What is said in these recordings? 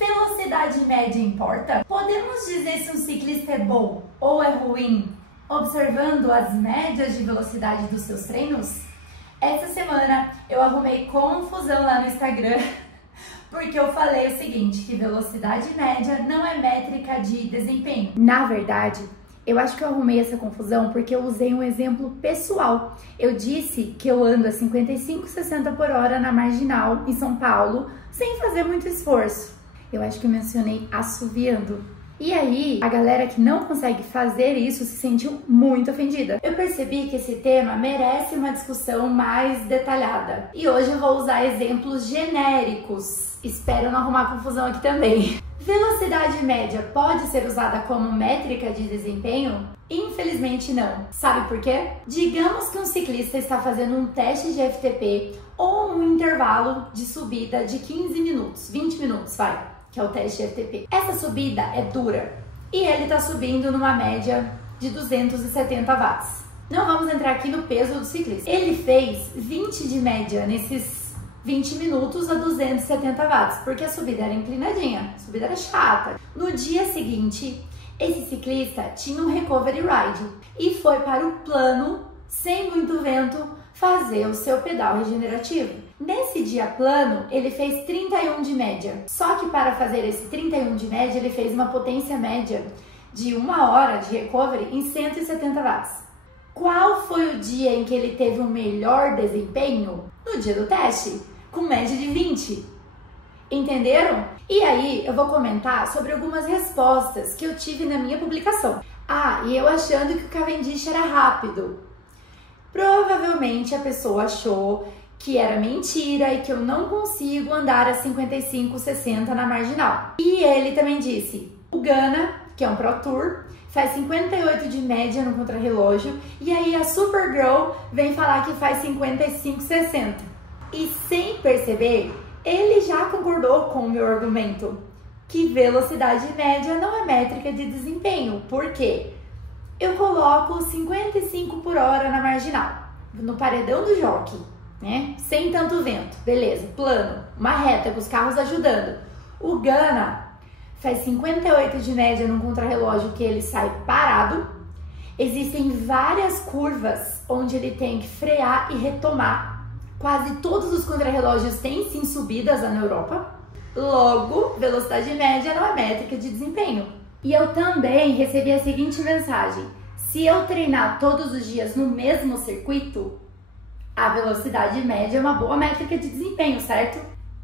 Velocidade média importa? Podemos dizer se um ciclista é bom ou é ruim observando as médias de velocidade dos seus treinos? Essa semana eu arrumei confusão lá no Instagram porque eu falei o seguinte, que velocidade média não é métrica de desempenho. Na verdade, eu acho que eu arrumei essa confusão porque eu usei um exemplo pessoal. Eu disse que eu ando a 55, 60 por hora na Marginal, em São Paulo, sem fazer muito esforço. Eu acho que eu mencionei assoviando. E aí, a galera que não consegue fazer isso se sentiu muito ofendida. Eu percebi que esse tema merece uma discussão mais detalhada. E hoje eu vou usar exemplos genéricos. Espero não arrumar confusão aqui também. Velocidade média pode ser usada como métrica de desempenho? Infelizmente não. Sabe por quê? Digamos que um ciclista está fazendo um teste de FTP ou um intervalo de subida de 15 minutos, 20 minutos, que é o teste de FTP. Essa subida é dura e ele está subindo numa média de 270 watts. Não vamos entrar aqui no peso do ciclista. Ele fez 20 de média nesses 20 minutos a 270 watts, porque a subida era inclinadinha, a subida era chata. No dia seguinte, esse ciclista tinha um recovery ride e foi para o plano, sem muito vento, fazer o seu pedal regenerativo. Nesse dia plano, ele fez 31 de média. Só que para fazer esse 31 de média, ele fez uma potência média de 1 hora de recovery em 170 watts. Qual foi o dia em que ele teve o melhor desempenho? No dia do teste, com média de 20. Entenderam? E aí, eu vou comentar sobre algumas respostas que eu tive na minha publicação. E eu achando que o Cavendish era rápido. Provavelmente a pessoa achou que era mentira e que eu não consigo andar a 55, 60 na Marginal. E ele também disse, o Ganna, que é um Pro Tour, faz 58 de média no contrarrelógio, e aí a Supergirl vem falar que faz 55, 60. E sem perceber, ele já concordou com o meu argumento, que velocidade média não é métrica de desempenho. Por quê? Eu coloco 55 por hora na Marginal, no paredão do jockey, né? Sem tanto vento, beleza, plano, uma reta com os carros ajudando. O Ganna faz 58 de média num contrarrelógio que ele sai parado. Existem várias curvas onde ele tem que frear e retomar. Quase todos os contrarrelógios têm sim subidas na Europa. Logo, velocidade média não é métrica de desempenho. E eu também recebi a seguinte mensagem: se eu treinar todos os dias no mesmo circuito, a velocidade média é uma boa métrica de desempenho, certo?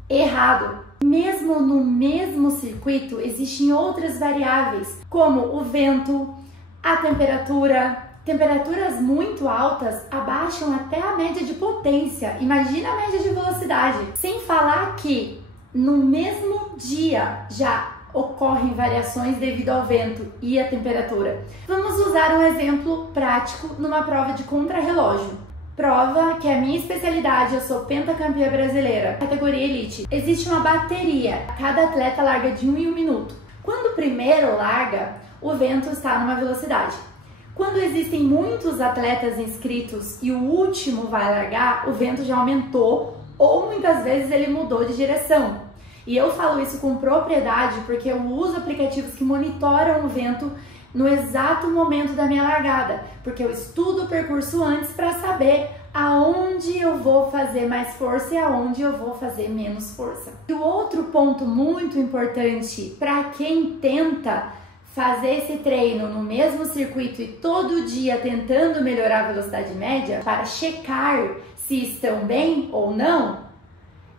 Errado! Mesmo no mesmo circuito, existem outras variáveis, como o vento, a temperatura. Temperaturas muito altas abaixam até a média de potência. Imagina a média de velocidade. Sem falar que no mesmo dia já ocorrem variações devido ao vento e à temperatura. Vamos usar um exemplo prático numa prova de contrarrelógio. Prova que é a minha especialidade, eu sou pentacampeã brasileira, categoria elite. Existe uma bateria, cada atleta larga de 1 em 1 minuto. Quando o primeiro larga, o vento está numa velocidade. Quando existem muitos atletas inscritos e o último vai largar, o vento já aumentou ou muitas vezes ele mudou de direção. E eu falo isso com propriedade porque eu uso aplicativos que monitoram o vento no exato momento da minha largada, porque eu estudo o percurso antes para saber aonde eu vou fazer mais força e aonde eu vou fazer menos força. E o outro ponto muito importante para quem tenta fazer esse treino no mesmo circuito e todo dia tentando melhorar a velocidade média para checar se estão bem ou não,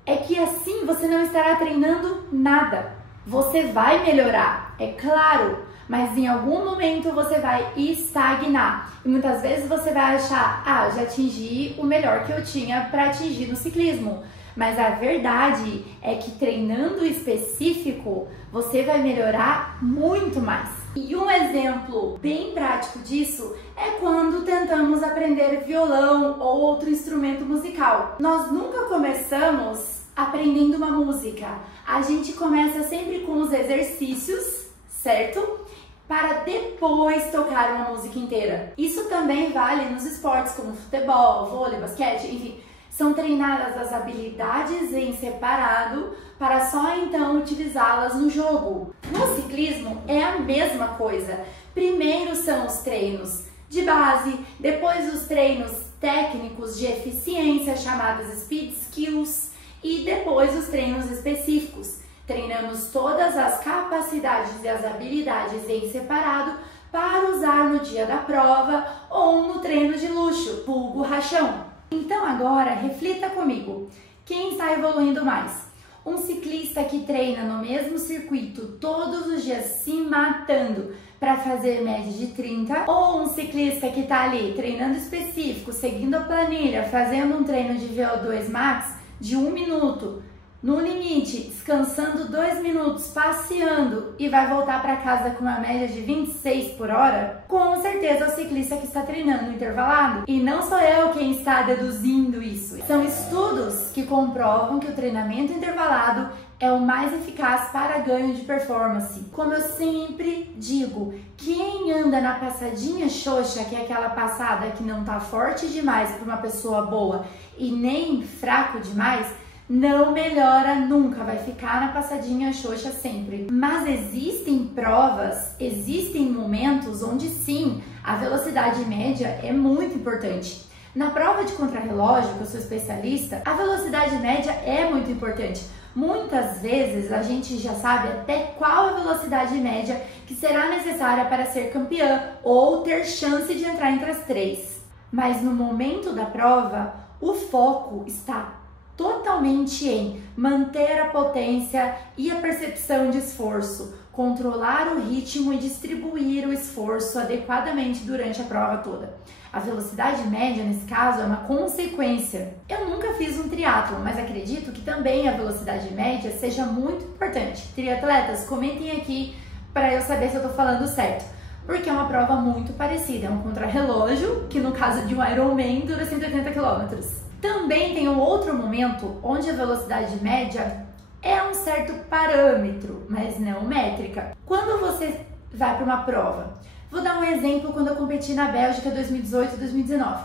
é que assim você não estará treinando nada. Você vai melhorar, é claro, mas em algum momento você vai estagnar. E muitas vezes você vai achar, já atingi o melhor que eu tinha para atingir no ciclismo. Mas a verdade é que treinando específico, você vai melhorar muito mais. E um exemplo bem prático disso é quando tentamos aprender violão ou outro instrumento musical. Nós nunca começamos aprendendo uma música. A gente começa sempre com os exercícios, certo? Para depois tocar uma música inteira. Isso também vale nos esportes como futebol, vôlei, basquete, enfim. São treinadas as habilidades em separado para só então utilizá-las no jogo. No ciclismo é a mesma coisa. Primeiro são os treinos de base, depois os treinos técnicos de eficiência, chamados speed skills, e depois os treinos específicos. Treinamos todas as capacidades e as habilidades em separado para usar no dia da prova ou no treino de luxo, vulgo rachão. Então agora reflita comigo, quem está evoluindo mais? Um ciclista que treina no mesmo circuito todos os dias se matando para fazer média de 30, ou um ciclista que está ali treinando específico, seguindo a planilha, fazendo um treino de VO2 max de 1 minuto, no limite, descansando 2 minutos, passeando e vai voltar para casa com uma média de 26 por hora, com certeza é o ciclista que está treinando intervalado. E não sou eu quem está deduzindo isso. São estudos que comprovam que o treinamento intervalado é o mais eficaz para ganho de performance. Como eu sempre digo, quem anda na passadinha xoxa, que é aquela passada que não tá forte demais para uma pessoa boa e nem fraco demais, não melhora nunca, vai ficar na passadinha xoxa sempre. Mas existem provas, existem momentos onde sim, a velocidade média é muito importante. Na prova de contrarrelógio, que eu sou especialista, a velocidade média é muito importante. Muitas vezes a gente já sabe até qual a velocidade média que será necessária para ser campeã ou ter chance de entrar entre as 3. Mas no momento da prova, o foco está totalmente em manter a potência e a percepção de esforço, controlar o ritmo e distribuir o esforço adequadamente durante a prova toda. A velocidade média, nesse caso, é uma consequência. Eu nunca fiz um triatlon, mas acredito que também a velocidade média seja muito importante. Triatletas, comentem aqui para eu saber se eu estou falando certo. Porque é uma prova muito parecida, é um contrarrelógio, que no caso de um Ironman dura 180 km. Também tem um outro momento onde a velocidade média é um certo parâmetro, mas não métrica. Quando você vai para uma prova, vou dar um exemplo quando eu competi na Bélgica 2018 e 2019.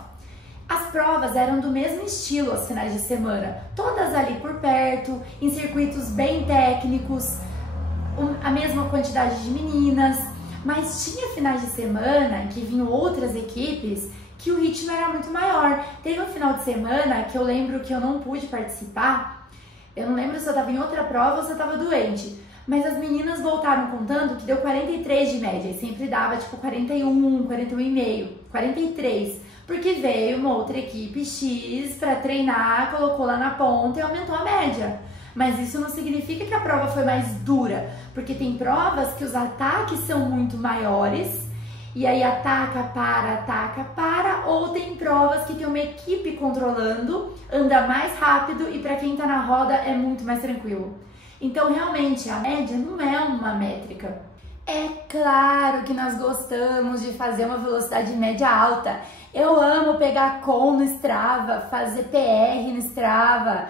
As provas eram do mesmo estilo aos finais de semana, todas ali por perto, em circuitos bem técnicos, a mesma quantidade de meninas, mas tinha finais de semana que vinham outras equipes que o ritmo era muito maior. Teve um final de semana que eu lembro que eu não pude participar, eu não lembro se eu estava em outra prova ou se eu estava doente, mas as meninas voltaram contando que deu 43 de média, e sempre dava tipo 41, 41,5, 43, porque veio uma outra equipe X para treinar, colocou lá na ponta e aumentou a média. Mas isso não significa que a prova foi mais dura, porque tem provas que os ataques são muito maiores, e aí ataca, para, ou tem provas que tem uma equipe controlando, anda mais rápido e para quem tá na roda é muito mais tranquilo. Então realmente a média não é uma métrica. É claro que nós gostamos de fazer uma velocidade média alta. Eu amo pegar com no Strava, fazer PR no Strava,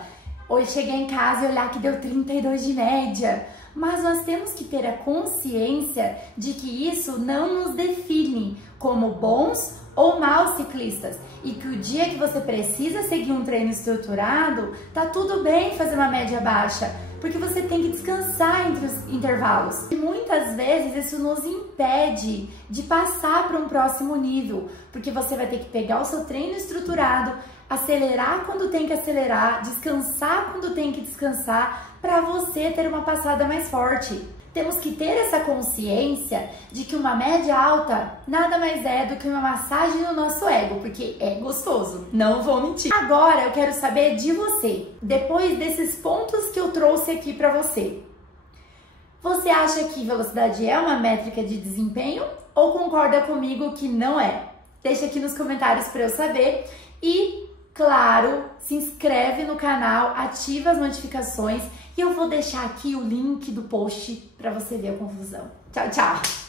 ou chegar em casa e olhar que deu 32 de média. Mas nós temos que ter a consciência de que isso não nos define como bons ou maus ciclistas e que o dia que você precisa seguir um treino estruturado, tá tudo bem fazer uma média baixa, porque você tem que descansar entre os intervalos. E muitas vezes isso nos impede de passar para um próximo nível, porque você vai ter que pegar o seu treino estruturado, acelerar quando tem que acelerar, descansar quando tem que descansar, para você ter uma passada mais forte. Temos que ter essa consciência de que uma média alta nada mais é do que uma massagem no nosso ego, porque é gostoso, não vou mentir. Agora eu quero saber de você, depois desses pontos que eu trouxe aqui para você. Você acha que velocidade é uma métrica de desempenho ou concorda comigo que não é? Deixa aqui nos comentários para eu saber e, claro, se inscreve no canal, ativa as notificações e eu vou deixar aqui o link do post para você ver a confusão. Tchau, tchau!